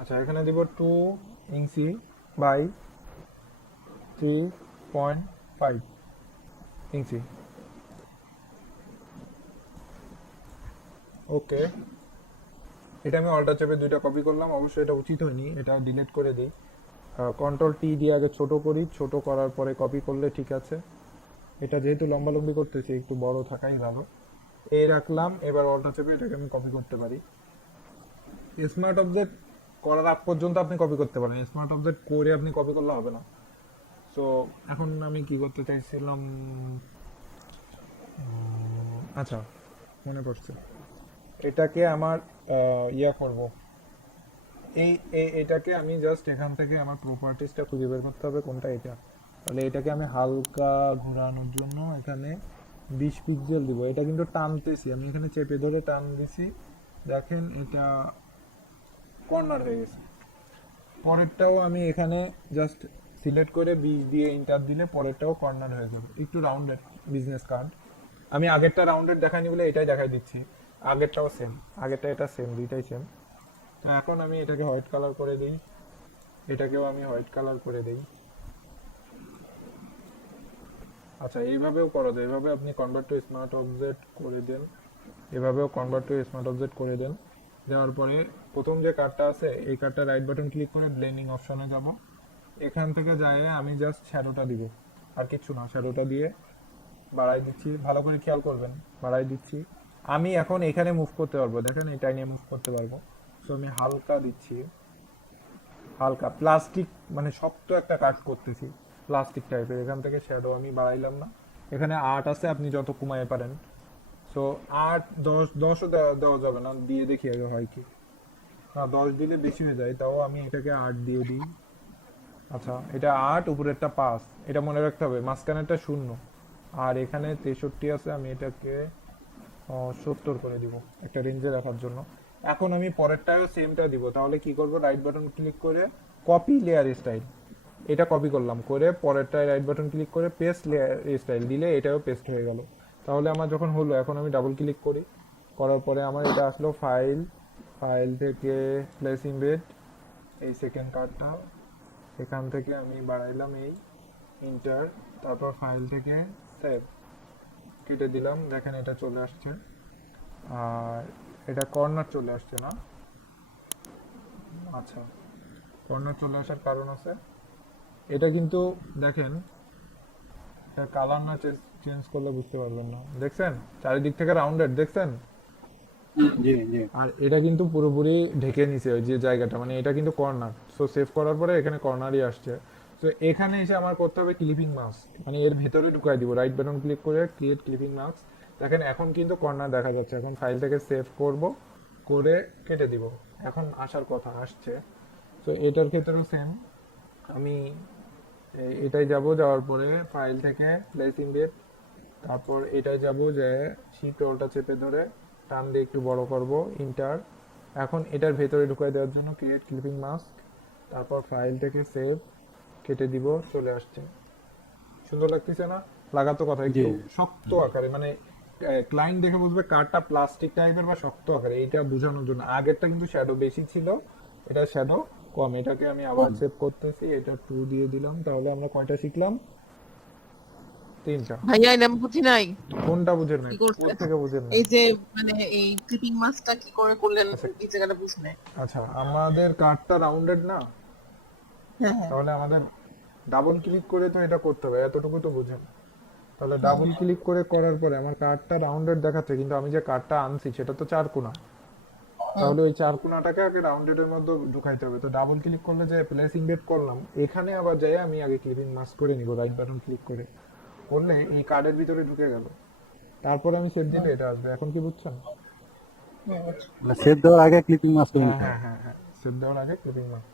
আচ্ছা এখানে দিব two inch by three point five inch. Okay এটা আমি অল্টার চেপে দুইটা কপি করলাম, অবশ্যই এটা উচিত হয়নি, এটা ডিলিট করে দিই। কন্ট্রোল টি দিয়ে আগে ছোট করি, ছোট করার পরে কপি করলে ঠিক আছে। এটা যেহেতু লম্বালম্বি করতেছি, একটু বড় থাকাই ভালো। এই রাখলাম, এবার অল্টার চেপে এটাকে আমি কপি করতে পারি। স্মার্ট অবজেক্ট করার আগ পর্যন্ত আপনি কপি করতে পারেন। স্মার্ট অবজেক্ট করে আপনি কপি করলে হবে না। সো এখন আমি কি করতে চাইছিলাম? আচ্ছা মনে পড়ছে। এটাকে আমার ইয়া করব। এই- এটাকে আমি জাস্ট এখান থেকে আমার প্রপার্টিসটা খুঁজে বের করতে হবে, কোনটা এটা। তাহলে এটাকে আমি হালকা ঘোরানোর জন্য এখানে বিশ পিক্সেল দিব। এটা কিন্তু টানতেছি। আমি এখানে চেপে ধরে টান দিছি। দেখেন, এটা কর্নার হয়ে গেছে। পরেরটাও আমি এখানে জাস্ট সিলেক্ট করে বিশ দিয়ে ইন্টার দিলে পরেরটাও কর্নার হয়ে যাবে। একটু রাউন্ডেড বিজনেস কার্ড আমি আগেরটা রাউন্ডেড দেখাইনি বলে এটাই দেখাই দিচ্ছি। আগেরটাও সেম আগেরটা এটা সেম দুইটাই সেম এখন আমি এটাকে হোয়াইট কালার করে দিই। এটাকেও আমি হোয়াইট কালার করে দিই। আচ্ছা এইভাবেও করা যায়। এইভাবে আপনি কনভার্ট টু স্মার্ট অবজেক্ট করে দেন। এভাবেও কনভার্ট টু স্মার্ট অবজেক্ট করে দেন। দেওয়ার পরে প্রথম যে কার্ডটা আছে, এই কার্ডটা রাইট বাটন ক্লিক করে ব্লেন্ডিং অপশনে যাব। এখান থেকে যাই আমি জাস্ট শ্যাডোটা দিব। আর কিছু না শ্যাডোটা দিয়ে বাড়াই দিচ্ছি। ভালো করে খেয়াল করবেন, বাড়াই দিচ্ছি। আমি এখন এখানে মুভ করতে পারব। দেখেন, এটা নিয়ে মুভ করতে পারব। সো আমি হালকা দিচ্ছি। হালকা প্লাস্টিক মানে শক্ত একটা কাজ করতেছি। প্লাস্টিক টাইপের এখান থেকে শ্যাডো আমি বাড়াইলাম না। এখানে আর্ট আছে, আপনি যত কমায় পারেন। সো আট, দশ, দশও দেওয়া দেওয়া যাবে না, দিয়ে দেখি আগে হয় কি। না, দশ দিলে বেশি হয়ে যায়, তাও আমি এটাকে আট দিয়ে দিই। আচ্ছা এটা আট, উপরেরটা পাঁচ, এটা মনে রাখতে হবে, মাঝখানেরটা শূন্য। আর এখানে তেষট্টি আছে, আমি এটাকে সত্তর করে দিব, একটা রেঞ্জে রাখার জন্য। এখন আমি পরেরটাও সেমটা দিব, তাহলে কি করব রাইট বাটন ক্লিক করে কপি লেয়ার স্টাইল এটা কপি করলাম, করে পরেরটায় রাইট বাটন ক্লিক করে পেস্ট লেয়ার স্টাইল দিলে এটাও পেস্ট হয়ে গেল। তাহলে আমার যখন হলো, এখন আমি ডাবল ক্লিক করি। করার পরে আমার এটা আসলো ফাইল ফাইল থেকে প্লেস ইমবেড এই সেকেন্ড কার্ডটা এখান থেকে আমি বাড়াইলাম এই ইন্টার তারপর ফাইল থেকে সেভ কেটে দিলাম, দেখেন এটা চলে আসছে। আর এটা কর্নার চলে আসছে না? আচ্ছা কর্নার চলে আসার কারণ আছে। এটা কিন্তু দেখেন কালার না চেঞ্জ করলে বুঝতে পারবেন না। দেখছেন? চারিদিক থেকে রাউন্ডেড দেখছেন? জি জি। আর এটা কিন্তু পুরোপুরি ঢেকে নিছে ওই যে জায়গাটা মানে এটা কিন্তু কর্নার সো সেভ করার পরে এখানে কর্নারই আসছে। তো এখানে এসে আমার করতে হবে ক্লিপিং মাস্ক মানে এর ভেতরে ঢুকাই দিব। রাইট বাটন ক্লিক করে ক্রিয়েট ক্লিপিং মাস্ক দেখেন এখন কিন্তু কর্নার দেখা যাচ্ছে। এখন ফাইল থেকে সেভ করব করে কেটে দিব। এখন আসার কথা আসছে। তো এটার ক্ষেত্রেও সেম আমি এটাই যাব যাওয়ার পরে ফাইল থেকে প্লেস ইনডেট তারপর এটাই যাব যে শিফট চেপে ধরে টান দিয়ে একটু বড় করব ইন্টার এখন এটার ভেতরে ঢুকাই দেওয়ার জন্য ক্রিয়েট ক্লিপিং মাস্ক তারপর ফাইল থেকে সেভ কেটে দিব চলে আসছে। সুন্দর লাগতেছে না? লাগাতো কথা একটু শক্ত আকারে মানে ক্লায়েন্ট দেখে বুঝবে কারটা প্লাস্টিক টাইপের বা শক্ত আকারে এটা বোঝানোর জন্য। আগেরটা কিন্তু শ্যাডো বেশি ছিল এটা শ্যাডো কম। এটাকে আমি আবার সেভ করতেছি এটা টু দিয়ে দিলাম তাহলে আমরা কয়টা শিখলাম? তিনটা। ভাইয়া এটা বুঝি নাই। কোনটা বুঝেন না কি কোথা থেকে বুঝেন না এই যে মানে এই ক্লিপিং মাস্কটা কি করে করলেন এই জায়গাটা বুঝ নাই। আচ্ছা আমাদের কার্ডটা রাউন্ডেড না? হ্যাঁ হ্যাঁ। তাহলে আমাদের ডাবল ক্লিক করে তো এটা করতে হবে এতটুকু তো বুঝেন। তাহলে ডাবল ক্লিক করে করার পরে আমার কার্ডটা রাউন্ডেড দেখাচ্ছে কিন্তু আমি যে কার্ডটা আনছি সেটা তো চার কোনা। তাহলে ওই চার কোনাটাকে আগে রাউন্ডেড এর মধ্যে ঢুকাইতে হবে। তো ডাবল ক্লিক করলে যে প্লেস ইনভেট করলাম এখানে আবার যাই আমি আগে ক্লিপিং মাস্ক করে নিব রাইট বাটন ক্লিক করে। করলে এই কার্ডের ভিতরে ঢুকে গেল। তারপরে আমি সেভ দিলে এটা আসবে। এখন কি বুঝছেন? হ্যাঁ, বুঝছি। সেভ দেওয়ার আগে ক্লিপিং মাস্ক হ্যাঁ হ্যাঁ হ্যাঁ হ্যাঁ। সেভ দেওয়ার আগে ক্লিপিং মাস্ক